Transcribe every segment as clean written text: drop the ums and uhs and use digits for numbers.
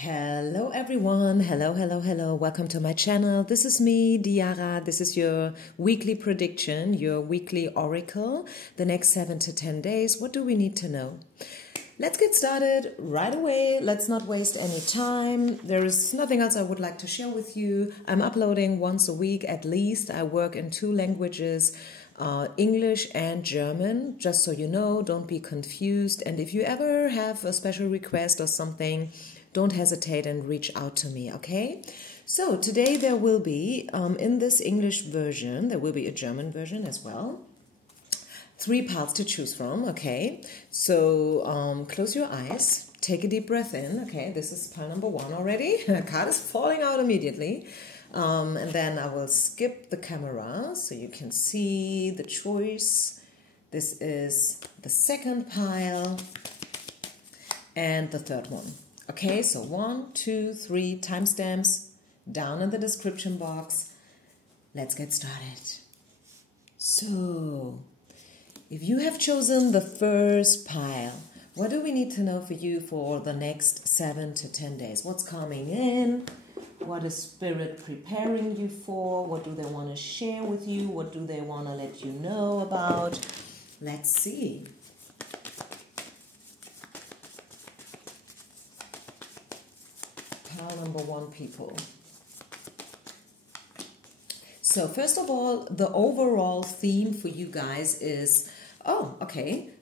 Hello everyone, hello, welcome to my channel. This is me, Diara. This is your weekly prediction, your weekly oracle, the next 7 to 10 days. What do we need to know? Let's get started right away. Let's not waste any time. There is nothing else I would like to share with you. I'm uploading once a week at least. I work in 2 languages, English and German, just so you know, don't be confused. And if you ever have a special request or something, don't hesitate and reach out to me, okay? So today there will be, in this English version, there will be a German version as well. 3 parts to choose from, okay? So close your eyes, take a deep breath in, okay? This is pile number 1 already. The card is falling out immediately. And then I will skip the camera so you can see the choice. This is the second pile and the third one. Okay, so 1, 2, 3 timestamps down in the description box. Let's get started. So, if you have chosen the first pile, what do we need to know for you for the next 7 to 10 days? What's coming in? What is Spirit preparing you for? What do they want to share with you? What do they want to let you know about? Let's see. Pile number 1, people. So first of all, the overall theme for you guys is,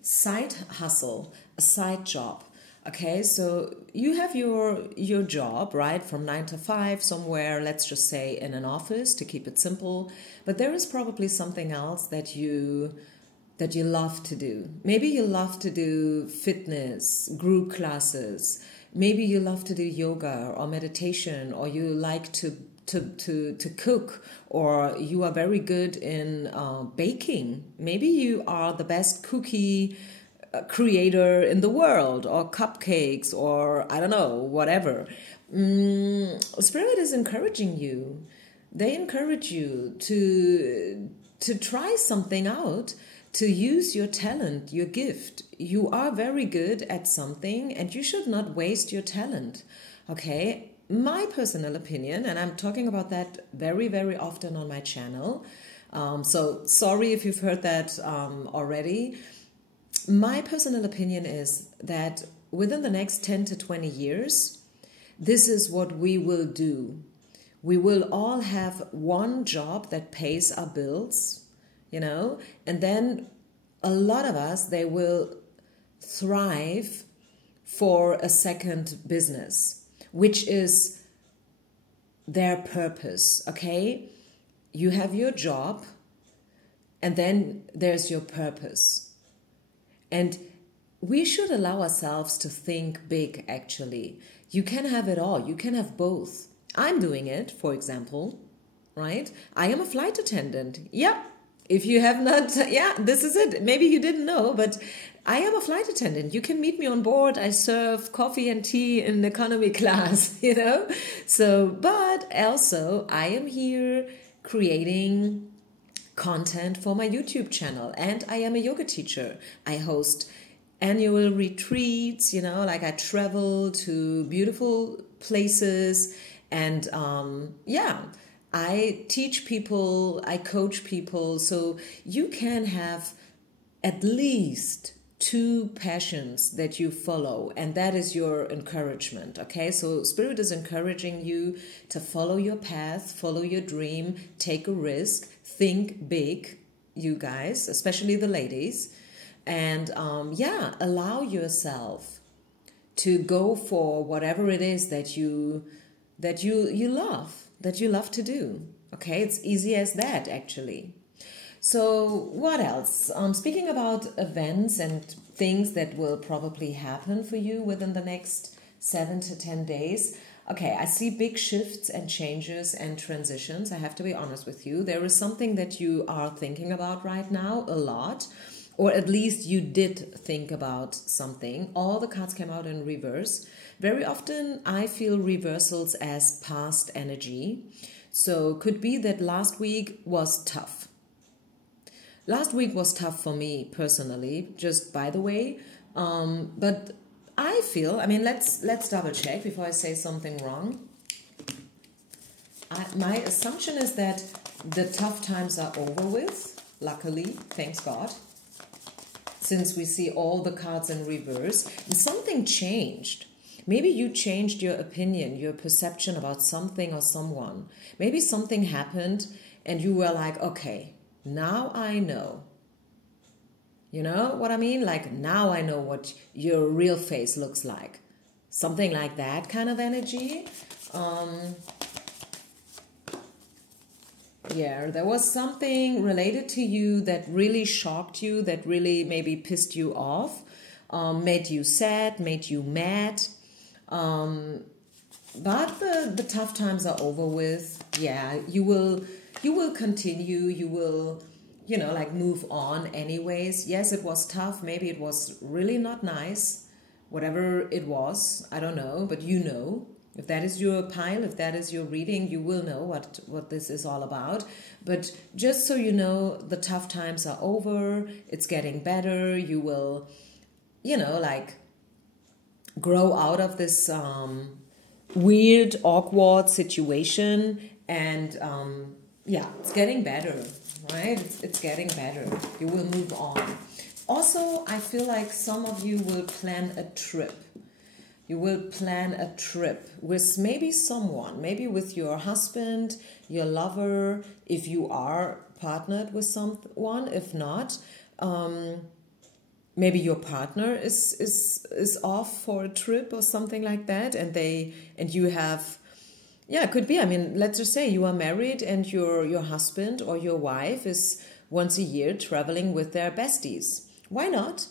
side hustle, a side job. Okay, so you have your job, right, from 9 to 5 somewhere, let's just say in an office to keep it simple. But there is probably something else that you love to do. Maybe you love to do fitness, group classes. Maybe you love to do yoga or meditation, or you like to cook, or you are very good in baking. Maybe you are the best cookie creator in the world, or cupcakes, or I don't know, whatever. Spirit is encouraging you. They encourage you to try something out, to use your talent, your gift. You are very good at something and you should not waste your talent. Okay? My personal opinion, and I'm talking about that very, very often on my channel. So sorry if you've heard that already. My personal opinion is that within the next 10 to 20 years, this is what we will do. We will all have one job that pays our bills, you know, and then a lot of us, they will thrive for a second business, which is their purpose, okay? You have your job, and then there's your purpose. And we should allow ourselves to think big, actually. You can have it all. You can have both. I'm doing it, for example, right? I am a flight attendant. Yep. If you have not, this is it. Maybe you didn't know, but I am a flight attendant. You can meet me on board. I serve coffee and tea in economy class, you know? So, but also I am here creating content for my YouTube channel, and I am a yoga teacher. I host annual retreats, you know, like I travel to beautiful places, and I teach people, I coach people, so you can have at least 2 passions that you follow, and that is your encouragement, okay? So Spirit is encouraging you to follow your path, follow your dream, take a risk, think big, you guys, especially the ladies, and allow yourself to go for whatever it is that you love to do. Okay, it's easy as that, actually. So what else? Speaking about events and things that will probably happen for you within the next 7 to 10 days. Okay, I see big shifts and changes and transitions. I have to be honest with you. There is something that you are thinking about right now a lot, or at least you did think about something. All the cards came out in reverse. Very often I feel reversals as past energy. So could be that last week was tough. Last week was tough for me personally, just by the way. But I feel, I mean, let's double check before I say something wrong. My assumption is that the tough times are over with, luckily, thanks God, since we see all the cards in reverse, and something changed. Maybe you changed your opinion, your perception about something or someone. Maybe something happened and you were like, okay, now I know. You know what I mean? Like, now I know what your real face looks like. Something like that kind of energy. Yeah, there was something related to you that really shocked you, that really maybe pissed you off, made you sad, made you mad. But the tough times are over with. Yeah, you will continue. You will, like move on anyways. Yes, it was tough. Maybe it was really not nice. Whatever it was, I don't know. But if that is your pile, if that is your reading, you will know what this is all about. But just so you know, the tough times are over. It's getting better. You will, like grow out of this weird, awkward situation. And it's getting better, right? It's getting better. You will move on. Also, I feel like some of you will plan a trip. You will plan a trip with maybe someone, maybe with your husband, your lover, if you are partnered with someone. If not, maybe your partner is off for a trip or something like that, and you have, it could be. I mean, let's just say you are married and your husband or your wife is once a year traveling with their besties. Why not?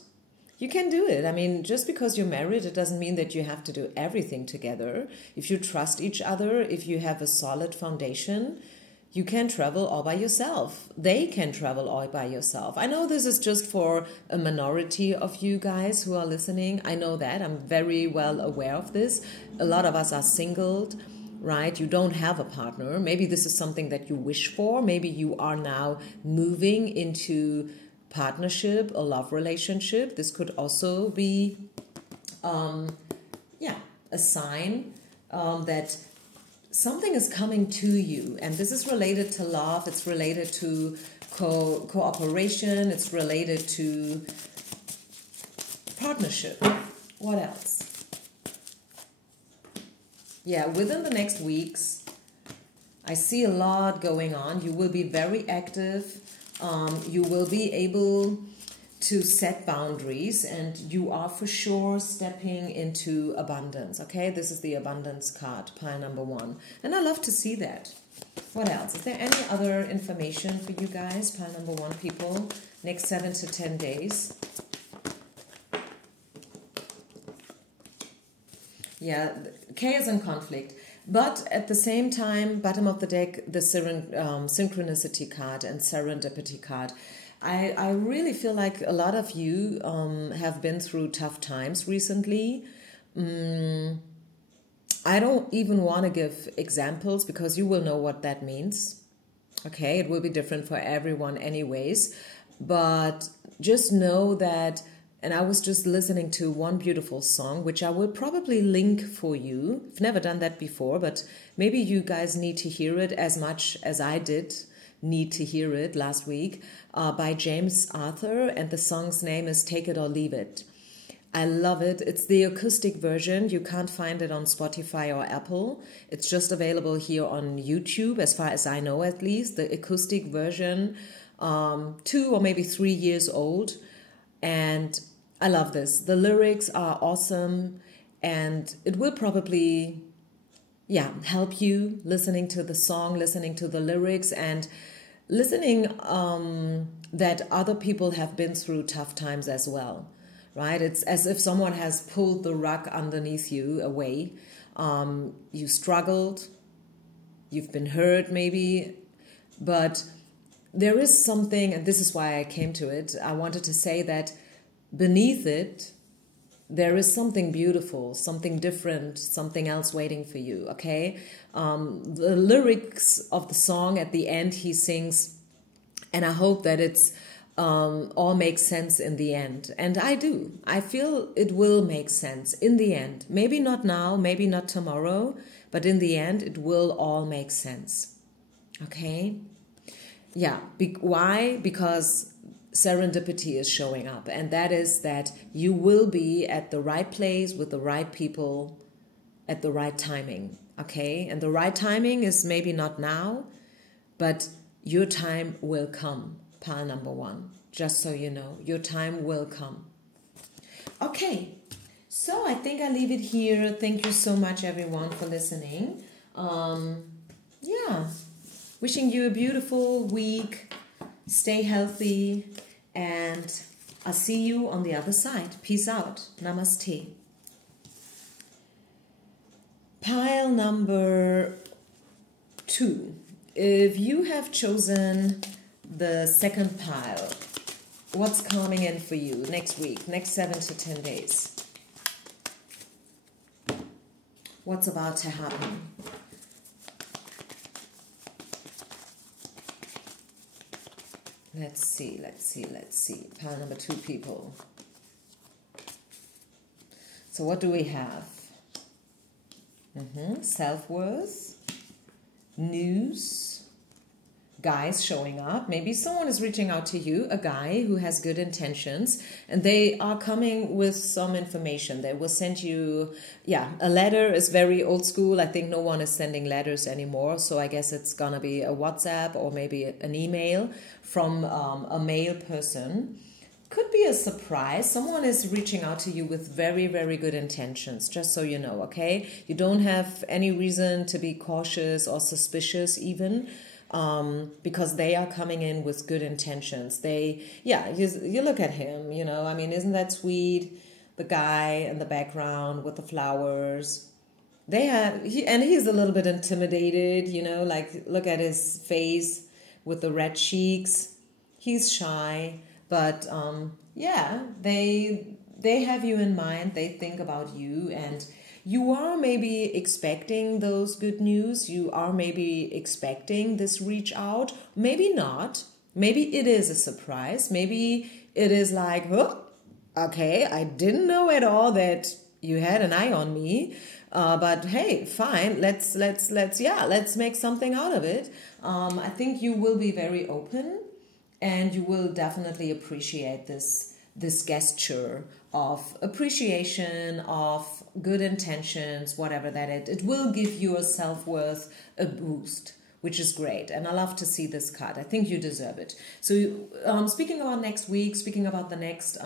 You can do it. I mean, just because you're married, it doesn't mean that you have to do everything together. If you trust each other, if you have a solid foundation, you can travel all by yourself. They can travel all by yourself. I know this is just for a minority of you guys who are listening. I know that. I'm very well aware of this. A lot of us are singled, right? You don't have a partner. Maybe this is something that you wish for. Maybe you are now moving into partnership, a love relationship. This could also be, a sign that something is coming to you, and this is related to love. It's related to cooperation. It's related to partnership. What else? Yeah, within the next weeks, I see a lot going on. You will be very active. You will be able to set boundaries, and you are for sure stepping into abundance. Okay, this is the abundance card, pile number 1. And I love to see that. What else? Is there any other information for you guys, pile number 1 people, next 7 to 10 days? Yeah, chaos and conflict. But at the same time, bottom of the deck, the synchronicity card and serendipity card. I really feel like a lot of you have been through tough times recently. I don't even want to give examples because you will know what that means. Okay, it will be different for everyone anyways. But just know that, and I was just listening to one beautiful song, which I will probably link for you. I've never done that before, but maybe you guys need to hear it as much as I did need to hear it last week, by James Arthur, and the song's name is Take It or Leave It. I love it. It's the acoustic version. You can't find it on Spotify or Apple. It's just available here on YouTube, as far as I know at least. The acoustic version, 2 or maybe 3 years old. And I love this. The lyrics are awesome, and it will probably, help you listening to the song, listening to the lyrics, and listening that other people have been through tough times as well, right? It's as if someone has pulled the rug underneath you away. You struggled, you've been hurt maybe, but there is something, and this is why I came to it. I wanted to say that beneath it, there is something beautiful, something different, something else waiting for you, okay? The lyrics of the song at the end, he sings, and I hope that it's all make sense in the end. And I do. I feel it will make sense in the end. Maybe not now, maybe not tomorrow, but in the end, it will all make sense. Okay? Yeah. Why? Because serendipity is showing up. And that is that you will be at the right place with the right people at the right timing. Okay? And the right timing is maybe not now, but your time will come. Pile number 1, just so you know, your time will come. Okay, so I think I leave it here. Thank you so much, everyone, for listening. Yeah, wishing you a beautiful week. Stay healthy, and I'll see you on the other side. Peace out. Namaste. Pile number 2. If you have chosen the second pile, what's coming in for you next week, next 7 to 10 days? What's about to happen? Let's see. Pile number 2, people. So what do we have? Self-worth, news, guys showing up. Maybe someone is reaching out to you, a guy who has good intentions, and they are coming with some information. They will send you, a letter is very old school. I think no one is sending letters anymore. So I guess it's going to be a WhatsApp or maybe an email from a male person. Could be a surprise. Someone is reaching out to you with very, very good intentions, just so you know, okay? You don't have any reason to be cautious or suspicious even. Because they are coming in with good intentions. You look at him, I mean, isn't that sweet? The guy in the background with the flowers. He's a little bit intimidated, like look at his face with the red cheeks. He's shy, but they have you in mind. They think about you, and you are maybe expecting those good news. You are maybe expecting this reach out. Maybe not. Maybe it is a surprise. Maybe it is like, oh, okay, I didn't know at all that you had an eye on me. But hey, fine. Let's make something out of it. I think you will be very open, and you will definitely appreciate this gesture of appreciation, of good intentions, whatever that is. It will give your self-worth a boost, which is great. And I love to see this card. I think you deserve it. So speaking about next week, speaking about the next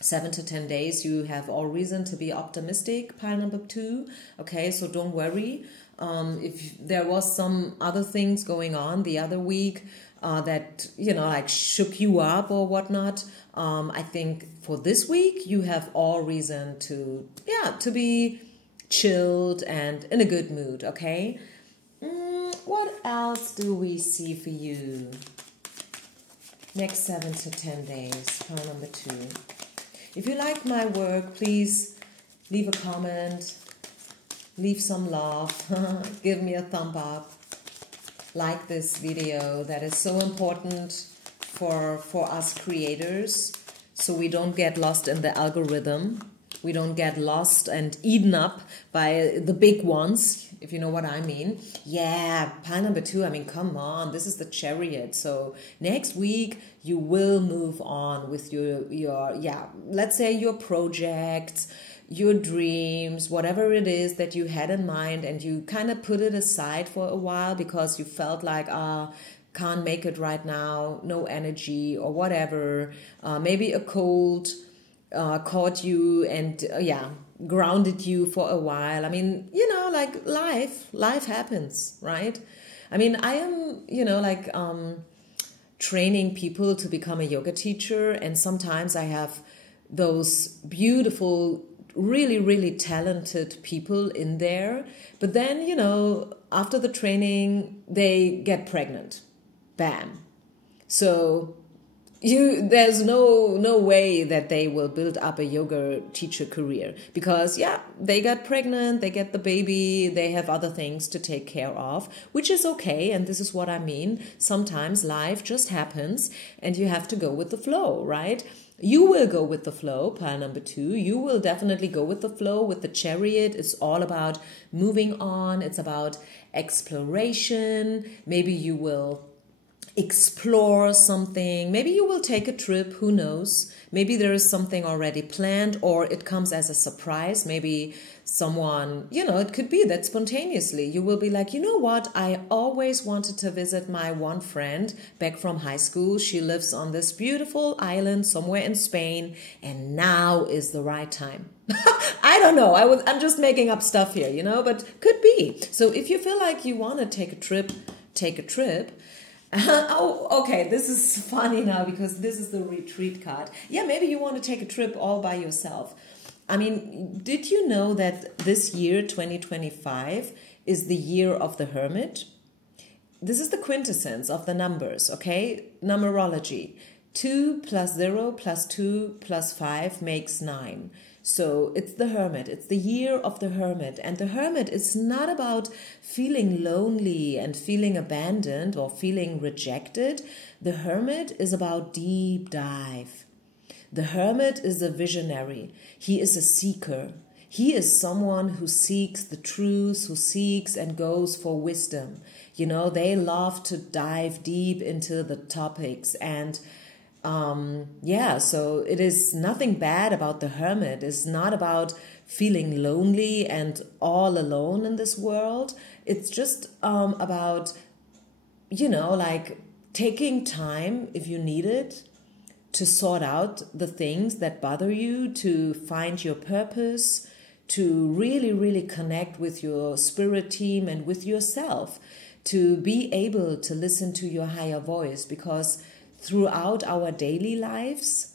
7 to 10 days, you have all reason to be optimistic, pile number 2. Okay, so don't worry. If there was some other things going on the other week, that, like shook you up or whatnot, I think for this week, you have all reason to be chilled and in a good mood, okay? What else do we see for you? Next 7 to 10 days, pile number 2. If you like my work, please leave a comment, leave some love, give me a thumb up. Like this video. That is so important for us creators, so we don't get lost in the algorithm. We don't get lost and eaten up by the big ones, if you know what I mean. Yeah, pile number 2, I mean, come on, this is the Chariot. So next week you will move on with your let's say your projects, your dreams, whatever it is that you had in mind, and you kind of put it aside for a while because you felt like, can't make it right now, no energy or whatever. Maybe a cold caught you and grounded you for a while. I mean, like life happens, right? I mean, I am, training people to become a yoga teacher, and sometimes I have those beautiful, really, really talented people in there. But then, after the training, they get pregnant. Bam. So, there's no way that they will build up a yoga teacher career, because yeah, they got pregnant, they get the baby, they have other things to take care of, which is okay. And this is what I mean. Sometimes life just happens and you have to go with the flow, right? You will go with the flow, pile number 2. You will definitely go with the flow. With the Chariot, it's all about moving on. It's about exploration. Maybe you will explore something. Maybe you will take a trip. Who knows? Maybe there is something already planned, or it comes as a surprise. Maybe someone, it could be that spontaneously you will be like, you know what? I always wanted to visit my one friend back from high school. She lives on this beautiful island somewhere in Spain, and now is the right time. I don't know. I'm just making up stuff here, but could be. So if you feel like you want to take a trip, take a trip. Oh, okay, this is funny now because this is the retreat card. Yeah, maybe you want to take a trip all by yourself. I mean, did you know that this year, 2025, is the year of the Hermit? This is the quintessence of the numbers, okay? Numerology. 2 plus 0 plus 2 plus 5 makes 9. So it's the Hermit. It's the year of the Hermit. And the Hermit is not about feeling lonely and feeling abandoned or feeling rejected. The Hermit is about deep dive. The Hermit is a visionary. He is a seeker. He is someone who seeks the truth, who seeks and goes for wisdom. They love to dive deep into the topics. And so it is nothing bad about the Hermit. It's not about feeling lonely and all alone in this world. It's just about, like taking time, if you need it, to sort out the things that bother you, to find your purpose, to really, really connect with your spirit team and with yourself, to be able to listen to your higher voice, because throughout our daily lives,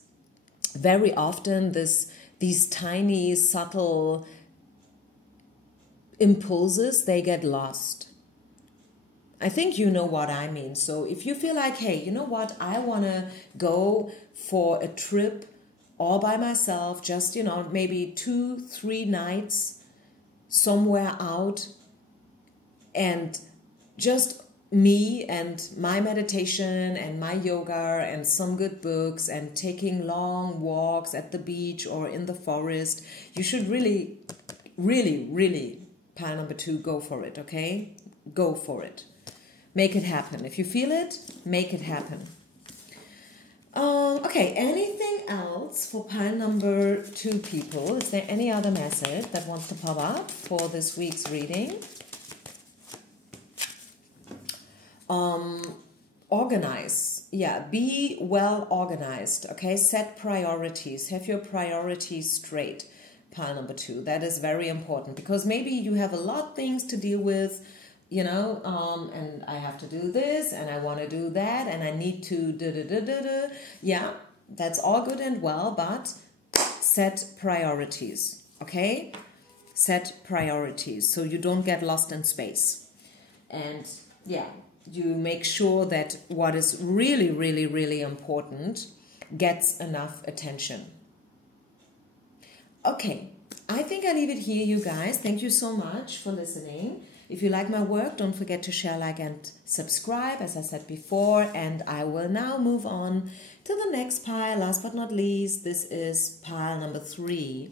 very often these tiny, subtle impulses, they get lost. I think you know what I mean. So if you feel like, hey, you know what, I want to go for a trip all by myself, just, maybe 2-3 nights somewhere out, and just me and my meditation and my yoga and some good books and taking long walks at the beach or in the forest, you should really, really, really, pile number 2, go for it, okay? Go for it. Make it happen. If you feel it, make it happen. Okay, anything else for pile number 2 people? Is there any other message that wants to pop up for this week's reading? Organize. Yeah, be well organized. Okay, set priorities. Have your priorities straight. Pile number 2. That is very important, because maybe you have a lot of things to deal with, and I have to do this and I want to do that and I need to Yeah, that's all good and well, but set priorities. Okay, set priorities so you don't get lost in space. And yeah, you make sure that what is really, really, really important gets enough attention. Okay, I think I leave it here, you guys. Thank you so much for listening. If you like my work, don't forget to share, like, and subscribe, as I said before. And I will now move on to the next pile. Last but not least, this is pile number 3.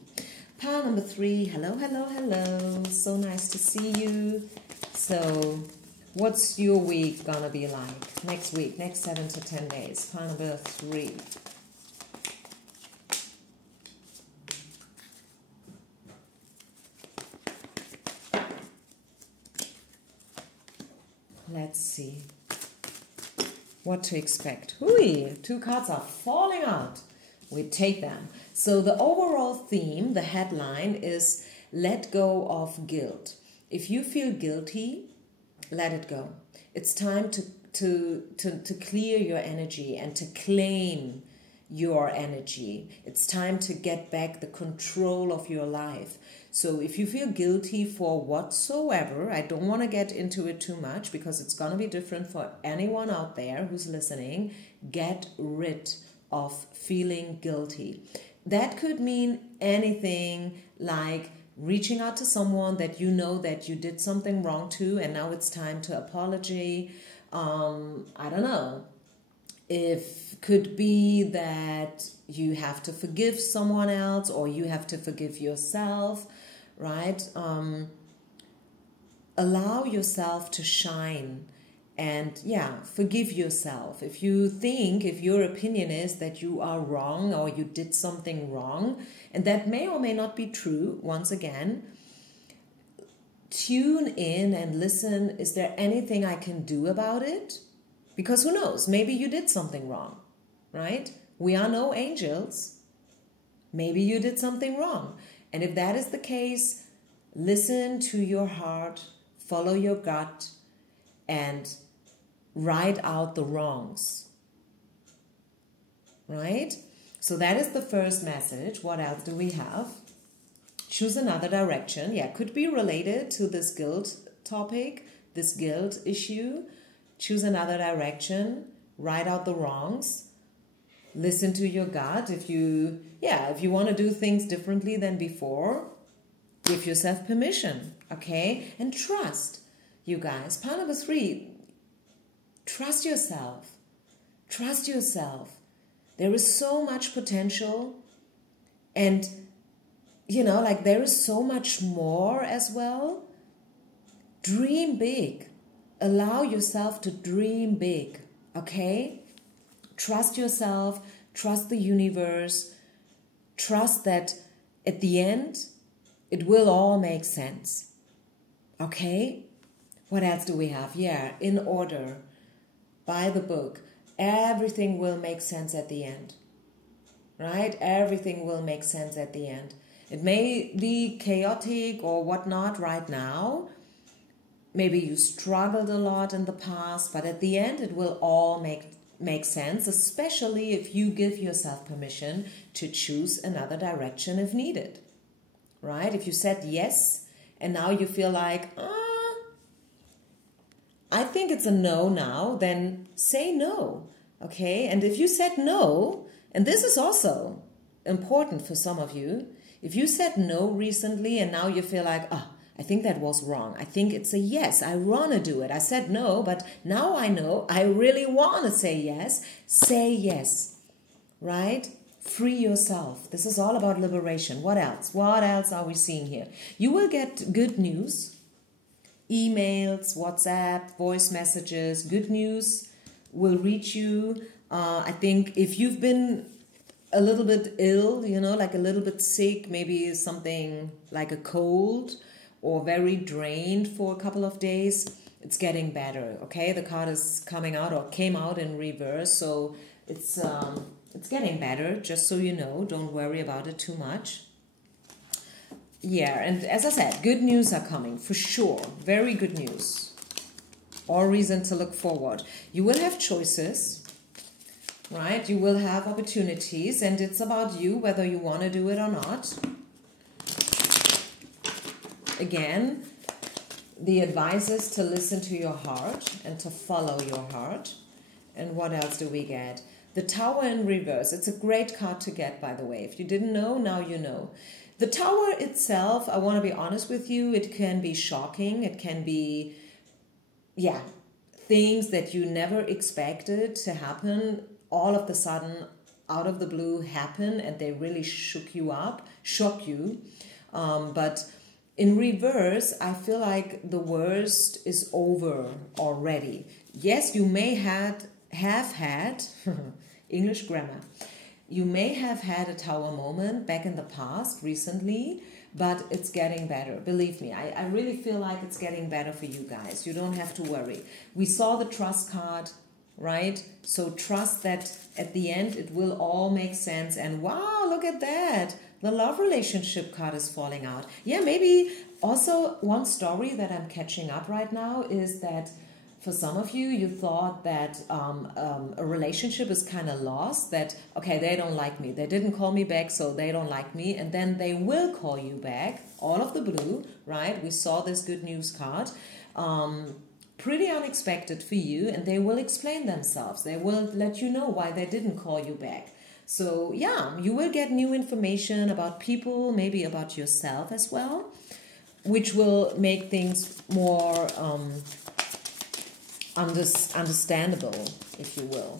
Pile number 3, hello, hello, hello. So nice to see you. So what's your week gonna be like next week, next 7 to 10 days? Pile number 3. Let's see what to expect. Hui, 2 cards are falling out. We take them. So the overall theme, the headline is let go of guilt. If you feel guilty, let it go. It's time to clear your energy and to claim your energy. It's time to get back the control of your life. So if you feel guilty for whatsoever, I don't want to get into it too much because it's going to be different for anyone out there who's listening. Get rid of feeling guilty. That could mean anything like reaching out to someone that you know that you did something wrong to, and now it's time to apologize. I don't know. If could be that you have to forgive someone else or you have to forgive yourself, right? Allow yourself to shine and forgive yourself. If your opinion is that you are wrong or you did something wrong, and that may or may not be true, once again, tune in and listen. Is there anything I can do about it? Because who knows, maybe you did something wrong, right? We are no angels. Maybe you did something wrong. And if that is the case, listen to your heart, follow your gut, and write out the wrongs, right? So that is the first message. What else do we have? Choose another direction. Yeah, could be related to this guilt topic, this guilt issue. Choose another direction, write out the wrongs, listen to your gut. If you want to do things differently than before, give yourself permission, okay? And trust, you guys. Part number 3, trust yourself. Trust yourself. There is so much potential, and, there is so much more as well. Dream big. Allow yourself to dream big, okay? Trust yourself, trust the universe, trust that at the end, it will all make sense, okay? What else do we have? Yeah, in order, by the book, everything will make sense at the end, right? Everything will make sense at the end. It may be chaotic or whatnot right now. Maybe you struggled a lot in the past, but at the end it will all make sense, especially if you give yourself permission to choose another direction if needed, right? If you said yes and now you feel like, I think it's a no now, then say no, okay? And if you said no, and this is also important for some of you, if you said no recently and now you feel like, I think that was wrong. I think it's a yes. I want to do it. I said no, but now I know I really want to say yes. Say yes, right? Free yourself. This is all about liberation. What else? What else are we seeing here? You will get good news, emails, WhatsApp, voice messages. Good news will reach you. I think if you've been a little bit ill, like a little bit sick, maybe something like a cold, or very drained for a couple of days, it's getting better, okay? The card is coming out or came out in reverse, so it's getting better, just so you know. Don't worry about it too much. Yeah, and as I said, good news are coming, for sure. Very good news. All reason to look forward. You will have choices, right? You will have opportunities, and it's about you, whether you want to do it or not. Again, the advice is to listen to your heart and to follow your heart. And what else do we get? The Tower in reverse. It's a great card to get, by the way. If you didn't know, now you know. The Tower itself, I want to be honest with you, it can be shocking. It can be, things that you never expected to happen. All of a sudden, out of the blue, happen, and they really shock you. But in reverse, I feel like the worst is over already. Yes, you may have had, English grammar, you may have had a Tower moment back in the past, recently, but it's getting better. Believe me, I really feel like it's getting better for you guys. You don't have to worry. We saw the trust card, right? So trust that at the end it will all make sense. And wow, look at that. The love relationship card is falling out. Yeah, maybe also one story that I'm catching up right now is that For some of you, you thought that a relationship is kind of lost, that, okay, they don't like me. They didn't call me back, so they don't like me. And then they will call you back, all of the blue, right? We saw this good news card. Pretty unexpected for you, and they will explain themselves. They will let you know why they didn't call you back. So yeah, you will get new information about people, maybe about yourself as well, which will make things more understandable, if you will.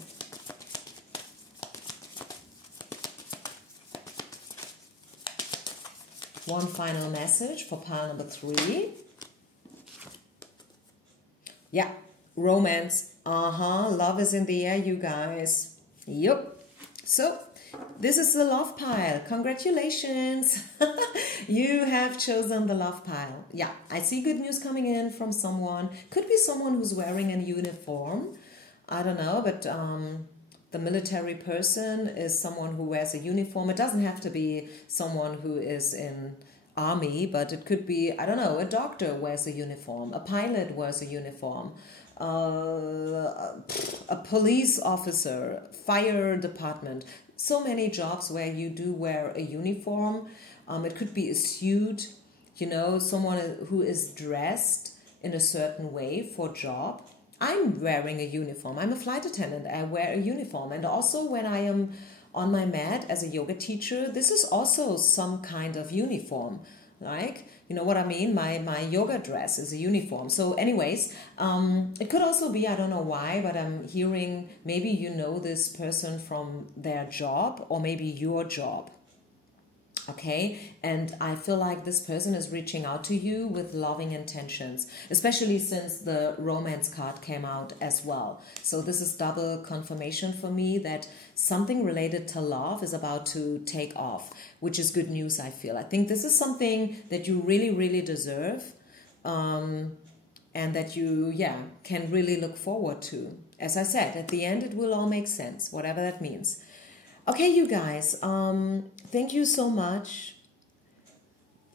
One final message for pile number 3. Yeah, romance. Love is in the air, you guys. Yup. So, this is the love pile. Congratulations. You have chosen the love pile. Yeah, I see good news coming in from someone. Could be someone who's wearing a uniform. I don't know, but the military person is someone who wears a uniform. It doesn't have to be someone who is in army, but it could be, I don't know, a doctor wears a uniform, a pilot wears a uniform, a police officer, fire department. So many jobs where you do wear a uniform. It could be a suit, you know, someone who is dressed in a certain way for job. I'm wearing a uniform. I'm a flight attendant. I wear a uniform. And also when I am on my mat as a yoga teacher, this is also some kind of uniform. Like, you know what I mean? My yoga dress is a uniform. So anyways, it could also be, I don't know why, but I'm hearing maybe you know this person from their job or maybe your job. Okay, and I feel like this person is reaching out to you with loving intentions, especially since the romance card came out as well. So this is double confirmation for me that something related to love is about to take off, which is good news, I feel. I think this is something that you really, really deserve, and that you, can really look forward to. As I said, at the end, it will all make sense, whatever that means. Okay, you guys, thank you so much.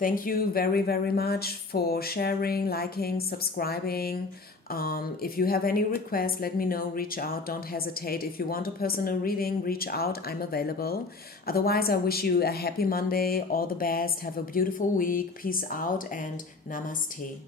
Thank you very, very much for sharing, liking, subscribing. If you have any requests, let me know, reach out, don't hesitate. If you want a personal reading, reach out, I'm available. Otherwise, I wish you a happy Monday, all the best, have a beautiful week, peace out, and namaste.